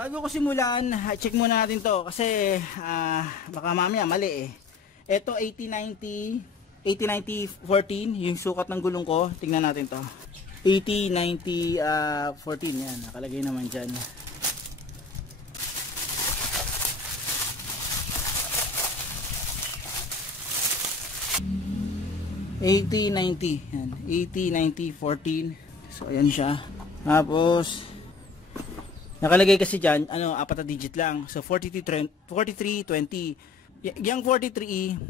bago ko simulan, check muna natin to kasi baka mamaya mali eh. Ito 80-90-14 yung sukat ng gulong ko. Tingnan natin to. 80-90-14 yan, nakalagay naman dyan. 80-90 yan, 80-90-14. So ayan siya. Tapos nakalagay kasi dyan, ano, 4 na digit lang. So 43-20. Yung 43E,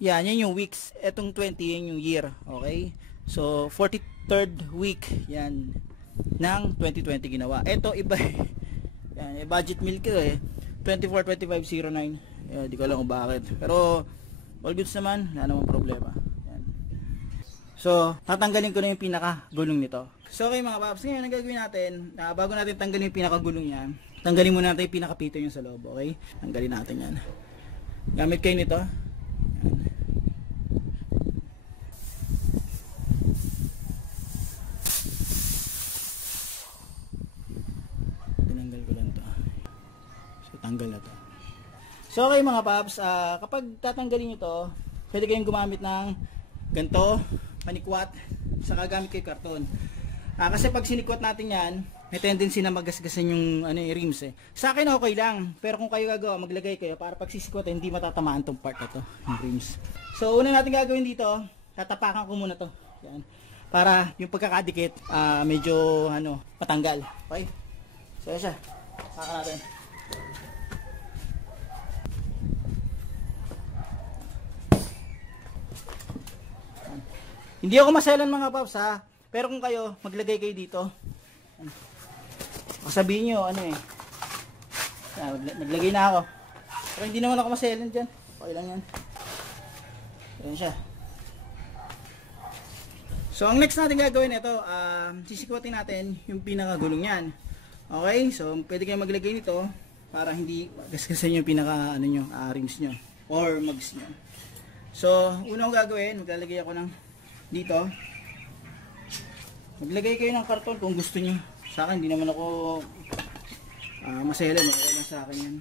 yan yung weeks. Etong 20 yan yung year. Okay? So 43rd week yan ng 2020 ginawa. Ito iba yan, budget meal ko eh. 24-25-09. Di ko alam kung bakit. Pero all goods naman, wala namang problema. So, tatanggalin ko na yung pinaka-gulong nito. So, okay mga paps, ngayon ang gagawin natin, bago natin tanggalin yung pinaka-gulong yan, tanggalin muna natin yung pinaka-pito yung sa loob, okay? Tanggalin natin yan. Gamit kayo nito. Yan. Tinanggal ko lang to. So, tanggal na to. So, okay mga paps, kapag tatanggalin nyo to, pwede kayong gumamit ng ganito, panikwat, saka gamit kayo karton. Kasi pag sinikwat natin yan, may tendency na magasgasan yung rims eh. Sa akin okay lang, pero kung kayo gagawa, maglagay kayo para pag sisikwat hindi matatamaan tong part na to, yung rims. So una natin gagawin dito, tatapakan ko muna to. Yan. Para yung pagkakadikit, medyo matanggal. Okay? So yan siya. Tapakan natin. Hindi ako maselan mga paps ha. Pero kung kayo, maglagay kayo dito. Sabihin nyo, naglagay na ako. Pero hindi naman ako maselan dyan. Okay lang yan. Ayan siya. So, ang next natin gagawin ito, sisikwatin natin yung pinakagulong yan. Okay? So, pwede kayo maglagay nito para hindi gasgasan yung pinaka, rims nyo. Or mags nyo. So, unang gagawin, maglalagay ako ng dito. Maglagay kayo ng karton kung gusto nyo. Sa akin, hindi naman ako maselan. Okay lang sa akin yan.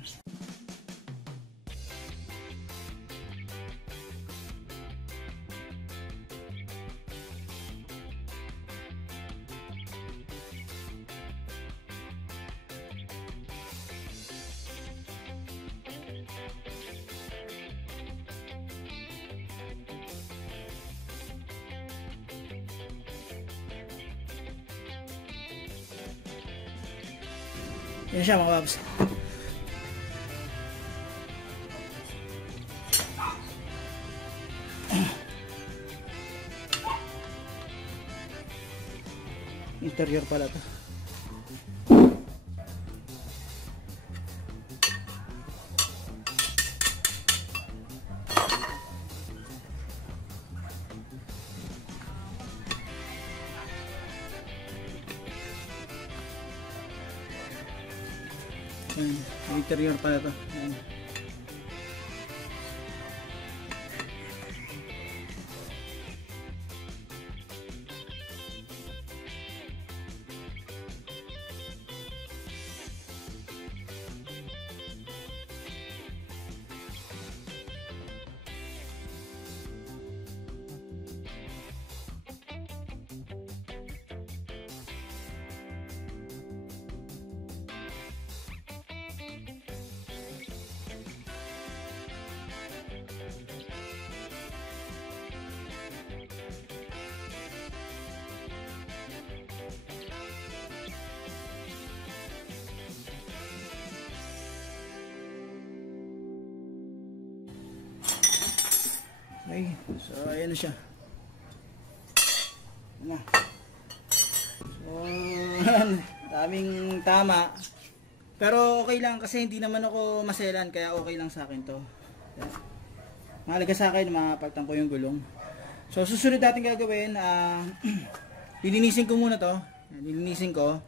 Yan siya mga paps. Interior pala to. Interior pala to. Yan. Okay, so ayan na siya. Ayan na. So, daming tama. Pero okay lang kasi hindi naman ako maselan kaya okay lang sa akin to. Mahalaga sa akin mapagtan ko yung gulong. So susunod natin gagawin, lilinisin ko muna to. Lilinisin ko.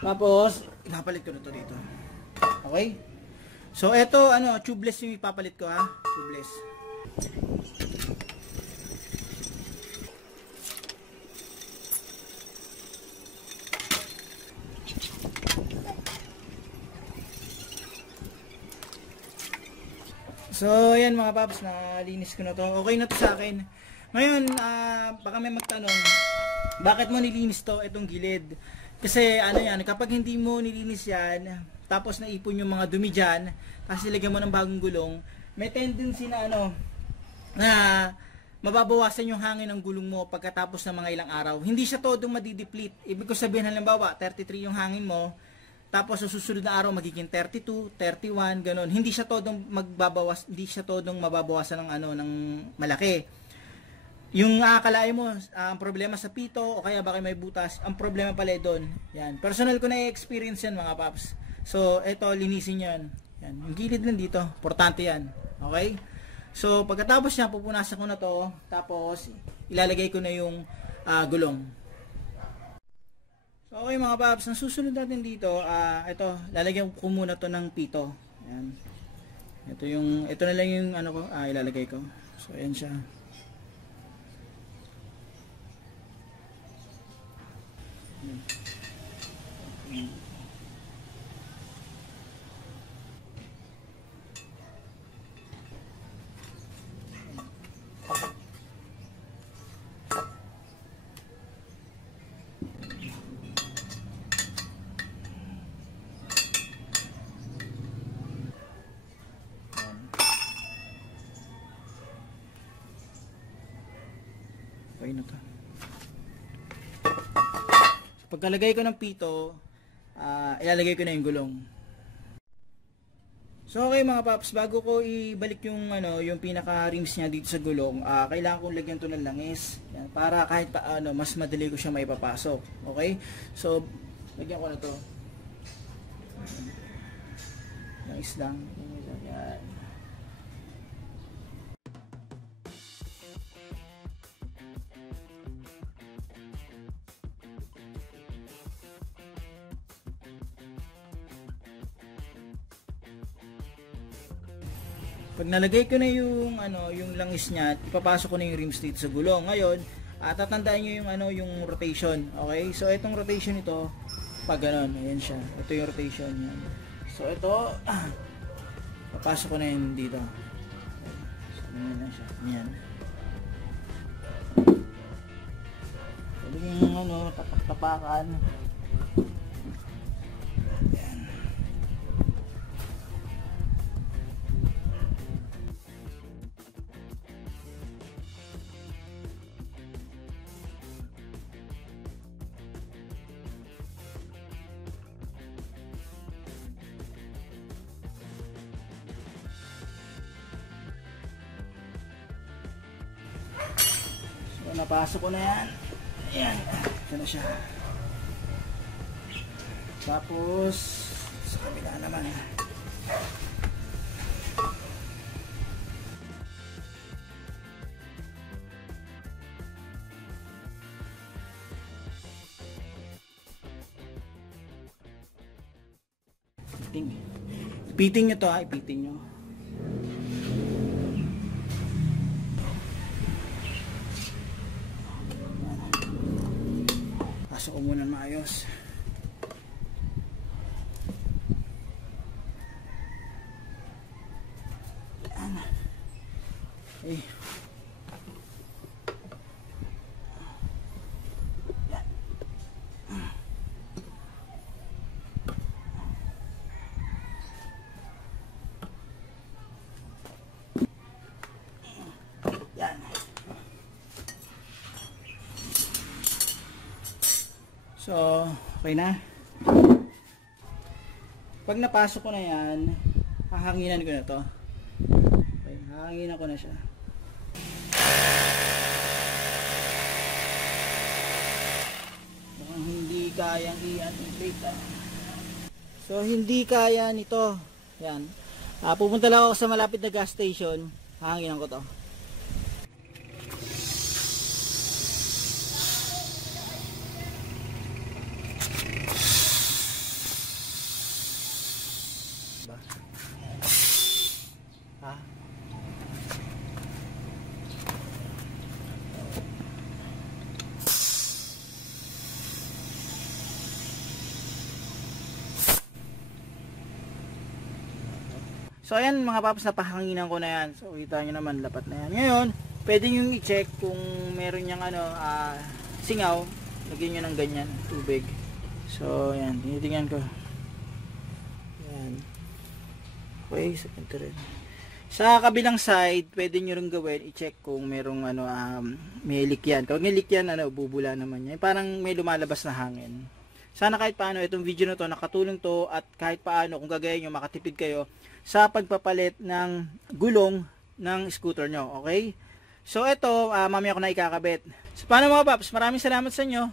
Tapos ipapalit ko na to dito. Okay? So eto tubeless yung ipapalit ko ha. Tubeless. So, ayan mga paps, nalinis ko na to. Okay na to sa akin. Ngayon, baka may magtanong, bakit mo nilinis to, itong gilid? Kasi, ano yan, kapag hindi mo nilinis yan, tapos naipon yung mga dumi dyan, kasi lagyan mo ng bagong gulong, may tendency na, na mababawasan yung hangin ng gulong mo pagkatapos ng mga ilang araw. Hindi siya todong madideplete. Ibig ko sabihin, halimbawa, 33 yung hangin mo, tapos sa susunod na araw magiging 32, 31, ganun. Hindi siya todong mababawasan ng ng malaki. Yung akalain mo, ang problema sa pito o kaya baka may butas, ang problema pala doon. Yan. Personal ko na experience yan mga paps. So, ito linisin yan. Yan. Yung gilid lang dito, importante yan. Okay? So, pagkatapos niya, pupunasan ko na to, tapos ilalagay ko na yung gulong. So, okay mga paps, ang susunod natin dito, ito, lalagyan ko muna to ng pito. Ayan. Ito na lang yung ilalagay ko. So, ayan siya. Okay na to. So, pagkalagay ko ng pito, ilalagay ko na yung gulong. So okay mga paps, bago ko ibalik yung yung pinaka rims niya dito sa gulong, kailangan kong lagyan to ng langis. Yan, para kahit paano mas madali ko siya maipapasok. Okay? So lagyan ko na to. Langis lang. Yan. Pag nalagay ko na yung yung langis niya, ipapasok ko na yung rims dito sa gulong. Ngayon, tatandaan niyo yung yung rotation. Okay? So itong rotation ito, pag ganoon, ayan siya. Ito yung rotation niya. So ito, papasok ko na yun dito. So ganyan lang siya. Ayan. So yung tapak-tapakan. So, napasok ko na yan. Ayan. Ito na siya. Tapos, sa kabila naman. Ipiting nyo to ipiting nyo. Pasok ko muna maayos. Okay. So, okay na. Pag napasok ko na yan, hahanginan ko na to. Okay, hahanginan ko na siya. Mukhang hindi kayang i-inflate. So, hindi kaya nito. Yan. Pupunta lang ako sa malapit na gas station. Hahanginan ko to. So ayan mga paps, napahanginan ko na yan. So kita nyo naman, lapat na yan. Ngayon, pwede nyo i-check kung meron niyang singaw. Lagyan nyo ng ganyan, tubig. So ayan, tinitingnan ko. Ayan. Okay, second rin. Sa kabilang side, pwede nyo rin gawin, i-check kung merong may leak yan. Kapag may leak yan, bubula naman yan. Parang may lumalabas na hangin. Sana kahit paano itong video na to nakatulong to, at kahit paano kung gagawin nyo, makatipid kayo sa pagpapalit ng gulong ng scooter nyo. Okay? So ito, mamaya ko na ikakabit. So paano mga paps, maraming salamat sa inyo.